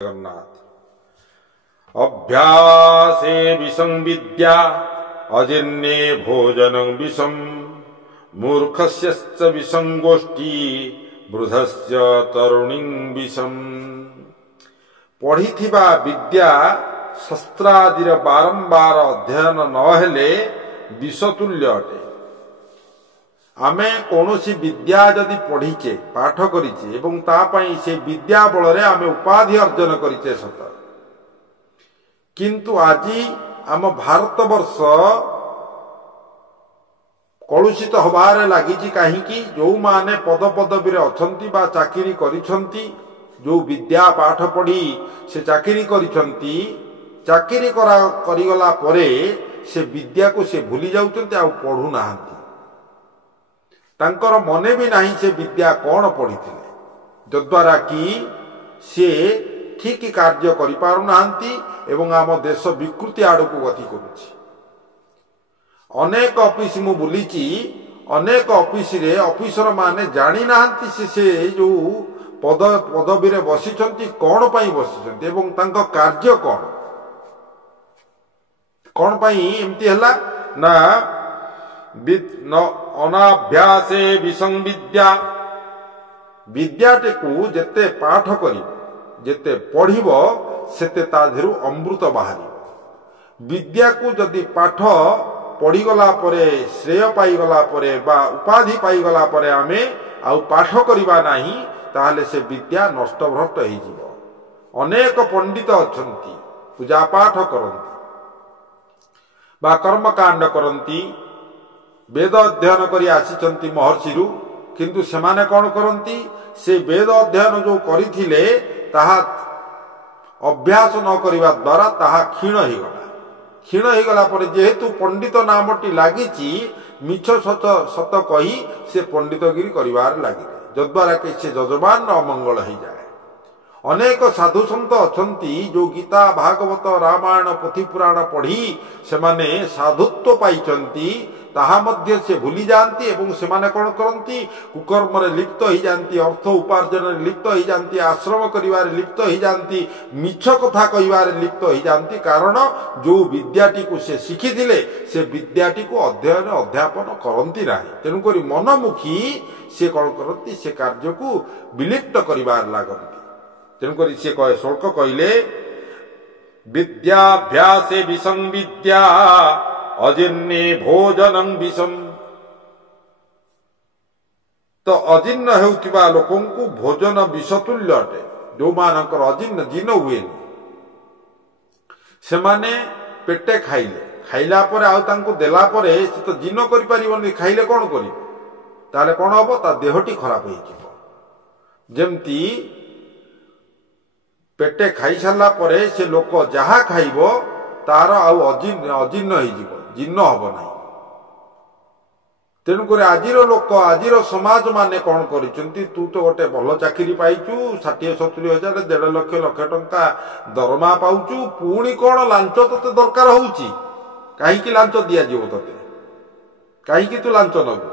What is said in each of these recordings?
जगन्नाथ अभ्यासे विसंविद्या अजीर्णे भोजनं विषम मूर्खस्यश्च विसंगोष्ठी वृद्धस्य तरुणीं विषम। पढ़िथिबा विद्या शस्त्रादिर बारंबार अध्ययन नहेले विषतुल्य अटे। आमे कौनसी विद्या जदि पढ़ीचे पाठ करिचे एवं तापाई से विद्या बल आमे उपाधि अर्जन करिचे सत, किंतु आजी आम भारत वर्ष कलुषित हबारे लागिची काहींकि जो माने पद पदवी अछंती बा चाकरी करिछंती, जो विद्या पाठ पढ़ी से चाकरी करिछंती, चाकरी करिगला परे से विद्या को से भूली जाउछंती आ पढ़ु नाहंती। तांकर मने भी नहीं से विद्या कौन पढ़िथिले, जद्वारा कि से ठीक कार्य करि पारु नाहंती एवं आम देश विकृति आड़क गति करुछि। अनेक ऑफिस मु बुलीची, अनेक ऑफिस रे ऑफिसर माने जानी नाहंती से जो पदवी रे बसिछंती कौन पाई बसिछंती एवं तांको कार्य कौन पाई एमती हला ना अनाभ्यासे विसंविद्या। विद्याटे को जेते पाठ करी जेते पढ़िब सेते ताधिरु अमृत बाहरी। विद्या को जदि पाठ पढ़ीगला परे श्रेय पाईगला परे बा उपाधि पाईगला परे आमे आउ पाठ करिबा नाही ताहले से विद्या नष्ट भ्रष्ट हो जिवो। अनेक पंडित अछंती पूजा पाठ करंती बा कर्मकांड करंती, वेद अध्ययन करी आसीचंती महर्षिरु, किंतु सेमाने कौन करंती से वेद अध्ययन जो करिथिले ताहा अभ्यास न करिबा द्वारा ताहा क्षीण हो गला। क्षीण हो गला पर जेहेतु पंडित नामटी लागिची मिछ सत कही से पंडितगिरी करिवार लागिले, जद्वारा कि से जजमान अमंगल हो जाए। अनेक साधु संत अछंती जो गीता भागवत रामायण पोथी पुराण पढ़ी सेमाने साधुत्व पाइचंती, ताहा मध्य से भूली जाती एवं सेमाने कौन करती कुकर्म रे लिप्त हो जाती, अर्थ उपार्जन रे लिप्त हो जाती, आश्रम करिवार लिप्त हो जाती, मिछ कथा कहिवार लिप्त हो जाती। कारण जो विद्याटी को से शिखिथिले से विद्याटी को अध्ययन अध्यापन करती नाही, तेणुकरी मनमुखी से कौन करती से कार्य को विलिप्त करिवार लागती। तेणुकरी से कहे श्लोक कहले विद्याभ्यासे विसंविद्या अजीर्णे भोजनं विषम। तो अजीर्ण हेउथिबा लोकंकु भोजन विषतुल्य अटे। जो मानकर अजीर्ण जीर्ण हुए सेमाने पेटे खाइले, खाइला परे आउ तांको देला परे से तो जीर्ण करि परिबनि, खाइले कोन करिवो ताले कोन हबो ता देहटी खराब होई जिवो। जेमती पेटे खाई सारा परे से लोक जहा खाइबो तार आउ अजीर्ण हो जिवो, जीर्ण हबो नाही। तेणुकर आजिर लोक आजिर समाज माने कौन करिसेंती, तू तो गोटे भल चाकरी पाइचु 60-70 हजार 1.5 लक्ष टंका दरमा पाउचु, पुणी कौन लांच तते दरकार होउची? काहीकि लांच दिया जीवो तते, काहीकि तू लांच नबु?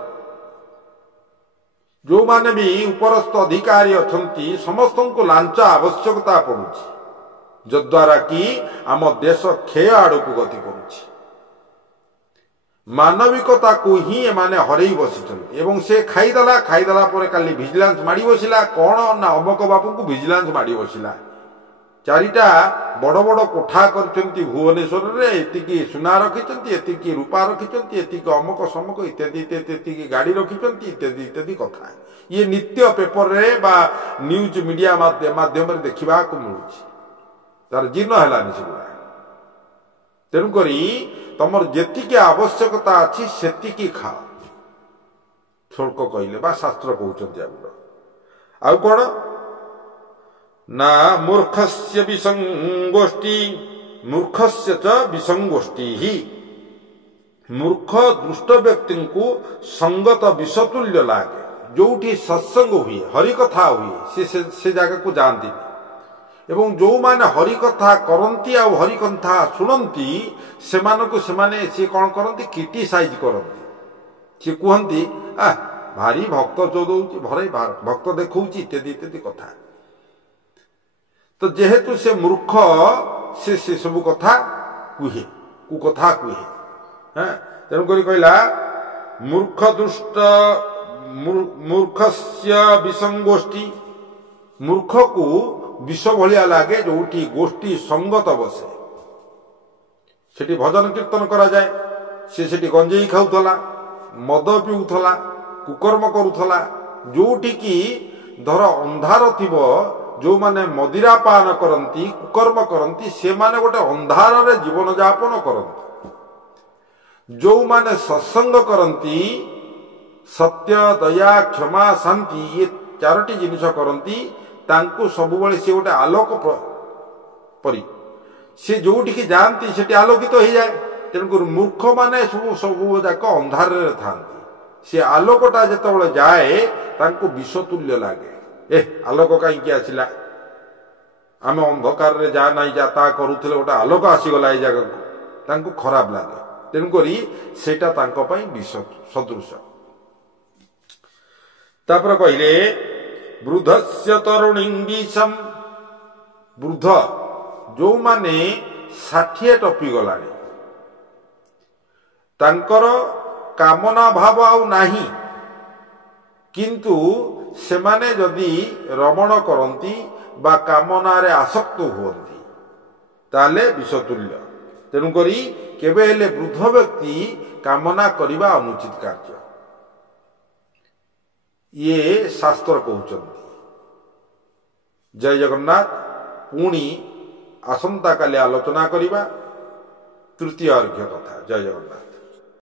जो माने भी उपरस्थ अधिकारी अछंती समस्तंको लांच आवश्यकता पड़ुची, जद्वारा कि आम देश क्षय आड़क गति करुछि। मानविकता को ही एमाने हरई बसिछंती एवं से खाईदेला परे काली विजिलेंस माड़ी बसिला कौन ना अमक बाबू को विजिलेंस माड़ी बसिला। 4टा बड़ बड़ कोठा करछंती भुवनेश्वर रे, एतिकी सुना रखिछंती, एतिकी रूपा रखिछंती, एतिकी अमक समक इत्यादि एतिकी गाड़ी रखिछंती इत्यादि इत्यादि कथा ये नित्य पेपर रे बा न्यूज मीडिया माध्यम रे देखिबा को मिलुछि। तार जीर्ण हेलानी सेगुड़ा। तेणुकरी तमर जेतिकी आवश्यकता अच्छी सेतिकी खाओ, श्लोक कहले बा शास्त्र कहउछंती। आउ कोन ना मूर्खस्य विसंगोष्ठी, मूर्खस्य च विसंगोष्ठी ही। मूर्ख दुष्ट व्यक्ति को संगत विषतुल्य लागे। जोठी सत्संग हुए हरिकथा हुए से जगह को जानती एवं जो माने हरिकथा करंती आ हरिकथा शुणंती सेमानकु सेमाने से कौन करंती क्रिटिसाइज करंती। से कहती भारी भक्त चोदौची भरे भक्त देखौची इत्यादि इत्यादि कथा। ତ ଯେହେତୁ ସେ ମୂର୍ଖ ସେ ସବୁ କଥା କୁହେ କୁକଥା କୁହେ। ତେଣୁକରି କହିଲା ମୂର୍ଖ ଦୁଷ୍ଟ ମୂର୍ଖସ୍ୟ ବିସଙ୍ଗୋଷ୍ଠୀ, ମୂର୍ଖକୁ ବିଷ ଭଳିଆ ଲାଗେ ଯୋଉଠି ଗୋଷ୍ଠୀ ସଙ୍ଗତ ବସେ, ସେଠି ଭଜନ କୀର୍ତ୍ତନ କରାଯାଏ, ସେ ସେଠି ଗଞ୍ଜେଇ ଖାଉଥିଲା, ମଦ ପିଉଥିଲା, କୁକର୍ମ କରୁଥିଲା। ଯୋଉଠିକି ଧର ଅନ୍ଧାର ଥିବ, ଯୋଉମାନେ ମଦିରା ପାନ କରନ୍ତି, କୁକର୍ମ କରନ୍ତି, ସେମାନେ ଗୋଟେ ଅନ୍ଧାରରେ ଜୀବନ ଯାପନ କରନ୍ତି। ଯୋଉମାନେ ସତ୍ସଙ୍ଗ କରନ୍ତି, ସତ୍ୟ ଦୟା କ୍ଷମା ଶାନ୍ତି ଏ ଚାରୋଟି ଜିନିଷ କରନ୍ତି, ତାଙ୍କୁ ସବୁବେଳେ ସେ ଗୋଟେ ଆଲୋକ ପରି, ସେ ଯୋଉଠିକି ଯାଆନ୍ତି ସେଠି ଆଲୋକିତ ହେଇଯାଏ। ତେଣୁକରି ମୂର୍ଖମାନେ ସବୁ ଯାକ ଅନ୍ଧାରରେ ଥାନ୍ତି। ସେ ଆଲୋକଟା ଯେତେବେଳେ ଯାଏ ତାଙ୍କୁ ବିଷ ତୁଲ୍ୟ ଲାଗେ। ଆଲୋକ କାହିଁକି ଆସିଲା, ଆମେ ଅନ୍ଧକାରରେ ଯା ନାହିଁ ଯା ତା କରୁଥିଲେ, ଗୋଟେ ଆଲୋକ ଆସିଗଲା ଏଇ ଜାଗାକୁ, ତାଙ୍କୁ ଖରାପ ଲାଗେ। ତେଣୁକରି ସେଇଟା ତାଙ୍କ ପାଇଁ ବିଷ ସଦୃଶ। ତାପରେ କହିଲେ ବୃଦ୍ଧସ୍ୟ ତରୁଣୀ ବିଷମ୍, ବୃଦ୍ଧ ଯୋଉମାନେ 60 ଟପିଗଲାଣି, ତାଙ୍କର କାମନା ଭାବ ଆଉ ନାହିଁ, କିନ୍ତୁ ସେମାନେ ଯଦି ରମଣ କରନ୍ତି ବା କାମନାରେ ଆସକ୍ତ ହୁଅନ୍ତି ତାହେଲେ ବିଷତୁଲ୍ୟ। ତେଣୁକରି କେବେ ହେଲେ ବୃଦ୍ଧ ବ୍ୟକ୍ତି କାମନା କରିବା ଅନୁଚିତ କାର୍ଯ୍ୟ, ଇଏ ଶାସ୍ତ୍ର କହୁଛନ୍ତି। ଜୟ ଜଗନ୍ନାଥ। ପୁଣି ଆସନ୍ତାକାଲି ଆଲୋଚନା କରିବା ତୃତୀୟ ଅର୍ଘ୍ୟ କଥା। ଜୟ ଜଗନ୍ନାଥ।